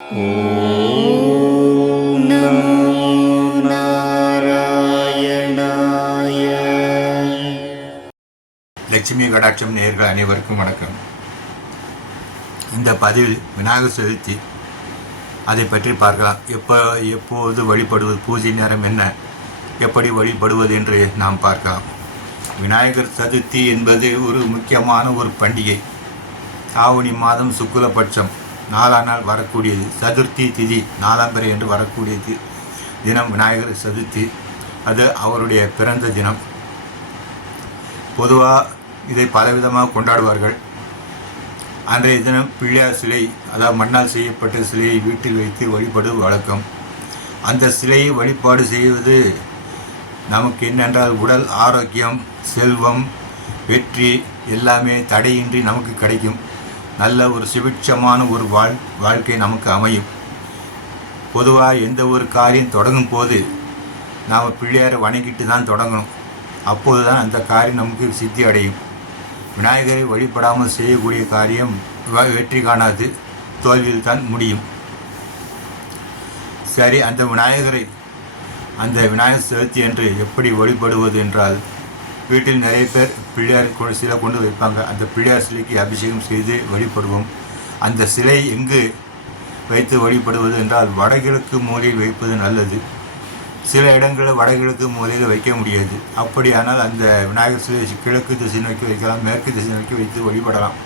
ஓம் நமோ நாராயணாய. லட்சுமி கடாட்சம் நேயர்கள் அனைவருக்கும் வணக்கம். இந்த பதிவில் விநாயகர் சதுர்த்தி அதை பற்றி பார்க்கலாம். எப்போது வழிபடுவது, பூஜை நேரம் என்ன, எப்படி வழிபடுவது என்று நாம் பார்க்கலாம். விநாயகர் சதுர்த்தி என்பது ஒரு முக்கியமான ஒரு பண்டிகை. ஆவணி மாதம் சுக்லபட்சம் 4ஆம் நாள் வரக்கூடியது. சதுர்த்தி திதி 4ஆம் பிறை என்று வரக்கூடியது தினம் விநாயகர் சதுர்த்தி. அது அவருடைய பிறந்த தினம். பொதுவாக இதை பலவிதமாக கொண்டாடுவார்கள். அன்றைய தினம் பிள்ளையார் சிலை, அதாவது மண்ணால் செய்யப்பட்ட சிலையை வீட்டில் வைத்து வழிபடுவது வழக்கம். அந்த சிலையை வழிபாடு செய்வது நமக்கு என்னென்றால் உடல் ஆரோக்கியம், செல்வம், வெற்றி எல்லாமே தடையின்றி நமக்கு கிடைக்கும். நல்ல ஒரு சுபிட்சமான ஒரு வாழ்க்கை நமக்கு அமையும். பொதுவாக எந்த ஒரு காரியம் தொடங்கும் போது நாம் பிள்ளையாரை வணங்கிட்டு தான் தொடங்கணும். அப்போது தான் அந்த காரியம் நமக்கு சித்தி அடையும். விநாயகரை வழிபடாமல் செய்யக்கூடிய காரியம் வெற்றி காணாது, தோல்வியில் தான் முடியும். சரி, அந்த விநாயகர் சதுர்த்தி என்று எப்படி வழிபடுவது என்றால், வீட்டில் நிறைய பேர் பிள்ளையார் சிலை கொண்டு வைப்பாங்க. அந்த பிள்ளையார் சிலைக்கு அபிஷேகம் செய்து வழிபடுவோம். அந்த சிலை எங்கு வைத்து வழிபடுவது என்றால், வடகிழக்கு மூலையில் வைப்பது நல்லது. சில இடங்களில் வடகிழக்கு மூலையில் வைக்க முடியாது. அப்படியானால் அந்த விநாயகர் சிலை கிழக்கு திசை நோக்கி வைக்கலாம், மேற்கு திசை நோக்கி வைத்து வழிபடலாம்.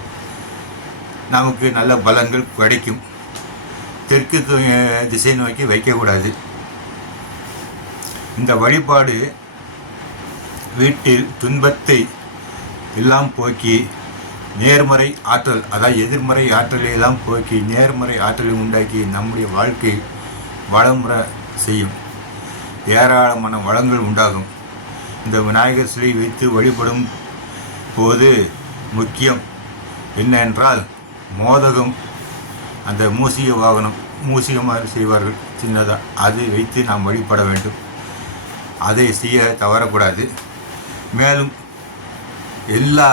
நமக்கு நல்ல பலன்கள் கிடைக்கும். தெற்கு திசை நோக்கி வைக்கக்கூடாது. இந்த வழிபாடு வீட்டில் துன்பத்தை எல்லாம் போக்கி நேர்மறை ஆற்றல், அதாவது எதிர்மறை ஆற்றலை எல்லாம் போக்கி நேர்மறை ஆற்றலை உண்டாக்கி நம்முடைய வாழ்க்கை வளமுறை செய்யும். ஏராளமான வளங்கள் உண்டாகும். இந்த விநாயகர் சிலை வைத்து வழிபடும் போது முக்கியம் என்னவென்றால், மோதகம், அந்த மூசிக வாகனம், மூசிகமாக செய்வார்கள் சின்னதாக, அதை வைத்து நாம் வழிபட வேண்டும். அதை செய்ய தவறக்கூடாது. மேலும் எல்லா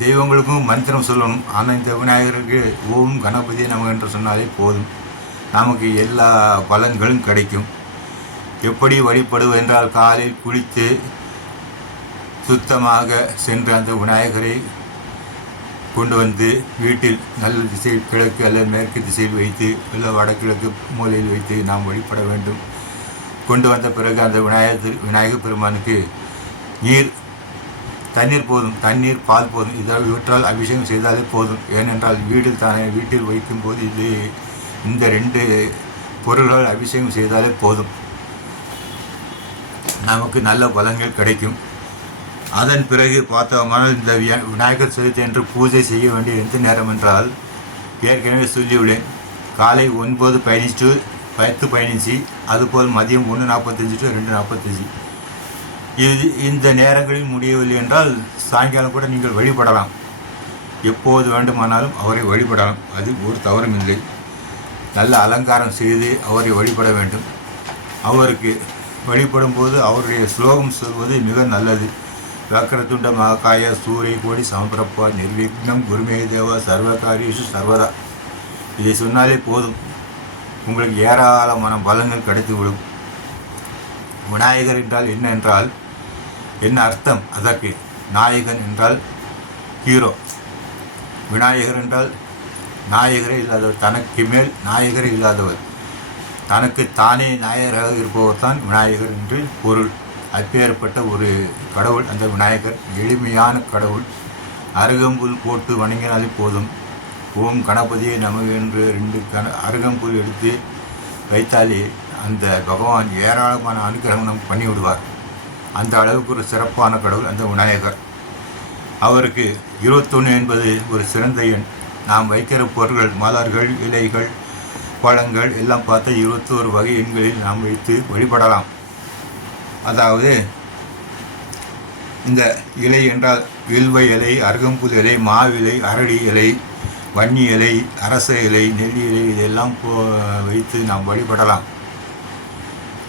தெய்வங்களுக்கும் மந்திரம் சொல்லணும். ஆனால் இந்த விநாயகருக்கு ஓம் கணபதி நம என்று சொன்னாலே போதும், நமக்கு எல்லா பலன்களும் கிடைக்கும். எப்படி வழிபடுவது என்றால், காலையில் குளித்து சுத்தமாக சென்று அந்த விநாயகரை கொண்டு வந்து வீட்டில் நல்ல திசையில், கிழக்கு அல்லது மேற்கு திசையில் வைத்து, இல்லை வடகிழக்கு மூலையில் வைத்து நாம் வழிபட வேண்டும். கொண்டு வந்த பிறகு அந்த விநாயகர் பெருமானுக்கு தண்ணீர் போதும், தண்ணீர் பால் போதும். இவற்றால் அபிஷேகம் செய்தாலே போதும். ஏனென்றால் வீட்டில் வைக்கும்போது இந்த 2 பொருள்கள் அபிஷேகம் செய்தாலே போதும், நமக்கு நல்ல பலன்கள் கிடைக்கும். அதன் பிறகு பார்த்தோம்னால், இந்த விநாயகர் சதுர்த்தி என்று பூஜை செய்ய வேண்டிய எந்த நேரம் என்றால், ஏற்கனவே சொல்லியுள்ளேன், காலை 9:15 to 10:15, அதுபோல் மதியம் 1:45 to 2:45. இந்த நேரங்களில் முடியவில்லை என்றால் சாயங்காலம் கூட நீங்கள் வழிபடலாம். எப்போது வேண்டுமானாலும் அவரை வழிபடலாம். அது ஒரு தவறும் இல்லை. நல்ல அலங்காரம் செய்து அவரை வழிபட வேண்டும். அவருக்கு வழிபடும் போது அவருடைய ஸ்லோகம் சொல்வது மிக நல்லது. வக்ரதுண்ட மகாகாய சூரிய கோடி சமபிரப்பா நிர்விக்னம் குருமே தேவா சர்வகாரியேஷு சர்வதா. இதை சொன்னாலே போதும், உங்களுக்கு ஏராளமான பலன்கள் கிடைத்துவிடும். விநாயகர் என்றால் என்ன என்றால் என்ன அர்த்தம்? அதற்கு நாயகன் என்றால் ஹீரோ. விநாயகர் என்றால் நாயகரே இல்லாதவர், தனக்கு மேல் நாயகரே இல்லாதவர், தனக்கு தானே நாயகராக இருப்பவர் தான் விநாயகர் என்று பொருள். அப்பேற்பட்ட ஒரு கடவுள் அந்த விநாயகர். எளிமையான கடவுள். அருகம்புல் போட்டு வணங்கினாலே போதும். ஓம் கணபதியை நம என்று 2 அருகம்புல் எடுத்து வைத்தாலே அந்த பகவான் ஏராளமான அனுகிரகம் நம் பண்ணிவிடுவார். அந்த அளவுக்கு ஒரு சிறப்பான கடவுள் அந்த விநாயகர். அவருக்கு 21 என்பது ஒரு சிறந்த எண். நாம் வைக்கிற பொருட்கள், மலர்கள், இலைகள், பழங்கள் எல்லாம் பார்த்தா 21 வகை எண்களில் நாம் வைத்து வழிபடலாம். அதாவது இந்த இலை என்றால் வில்வ இலை, அருகம்புல் இலை, மாவிலை, அரளி இலை, வன்னி இலை, அரச இலை, நெல்லி இலை, இதெல்லாம் வைத்து நாம் வழிபடலாம்.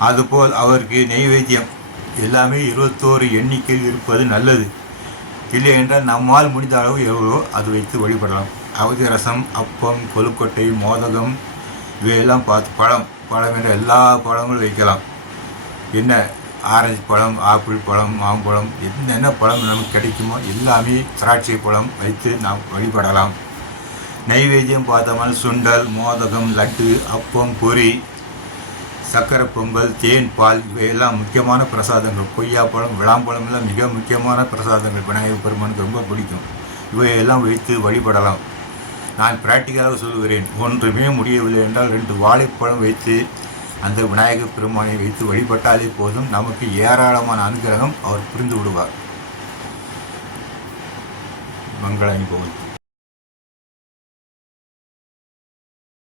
அதுபோல் அவருக்கு நெய்வேத்தியம் எல்லாமே 21 எண்ணிக்கையில் இருப்பது நல்லது. இல்லை என்றால் நம்மால் முடிந்த அளவு எவ்வளோ அது வைத்து வழிபடலாம். அவதி ரசம், அப்பம், கொழுக்கட்டை, மோதகம், இவையெல்லாம் பார்த்து பழம் என்ற எல்லா பழங்களும் வைக்கலாம். என்ன ஆரஞ்சு பழம், ஆப்பிள் பழம், மாம்பழம், என்னென்ன பழம் நமக்கு கிடைக்குமோ எல்லாமே திராட்சை பழம் வைத்து நாம் வழிபடலாம். நைவேத்தியம் பார்த்தோம்னா சுண்டல், மோதகம், லட்டு, அப்பம், பொரி, சக்கரை பொங்கல், தேன், பால் இவையெல்லாம் முக்கியமான பிரசாதங்கள். கொய்யாப்பழம், விளாம்பழம்லாம் மிக முக்கியமான பிரசாதங்கள். விநாயகர் பெருமானுக்கு ரொம்ப பிடிக்கும். இவையெல்லாம் வைத்து வழிபடலாம். நான் பிராக்டிக்கலாக சொல்லுகிறேன். ஒன்றுமே முடியவில்லை என்றால் 2 வாழைப்பழம் வைத்து அந்த விநாயகர் பெருமானை வைத்து வழிபட்டாலே போதும். நமக்கு ஏராளமான அனுகிரகம் அவர் புரிந்து விடுவார். மங்கள அனுபவம்.